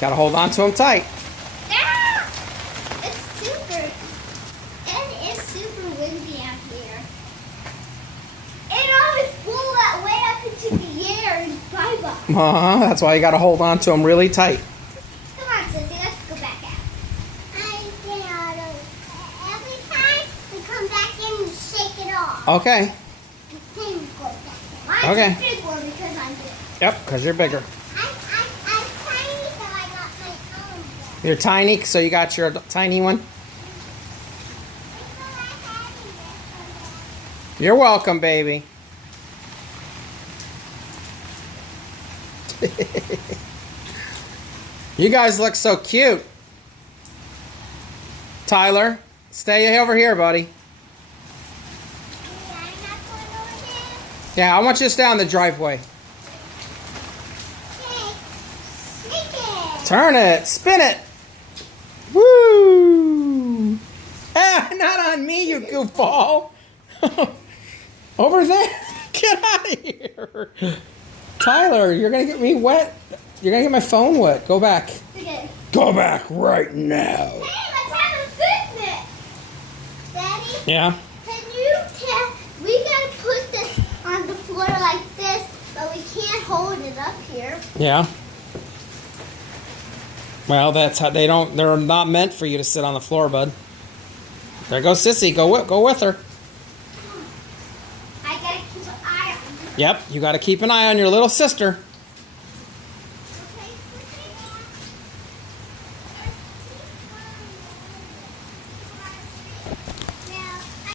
Gotta hold on to him tight. Ah! It's super windy out here. It always blew that way up into the air and bye-bye. That's why you gotta hold on to him really tight. Come on, Sissy, let's go back out. Every time we come back in, you shake it off. Okay. The thing goes back in. Okay. Mine's a big one because I'm big. Yep, because you're bigger. I'm tiny, so I got my own one. You're tiny, so you got your tiny one. You're welcome, baby. You guys look so cute. Tyler, stay over here, buddy. Yeah, I want you to stay on the driveway. Turn it, spin it. Woo! Ah, not on me, you goofball. Over there. Get out of here. Tyler, you're going to get me wet. You're going to get my phone wet. Go back. Okay. Go back right now. Hey, let's have a picnic. Daddy? Yeah? Can you tell? We gotta put this on the floor like this, but we can't hold it up here. Yeah. Well, that's how they're not meant for you to sit on the floor, bud. There goes Sissy. Go with her. I gotta keep an eye on her. Yep, you got to keep an eye on your little sister.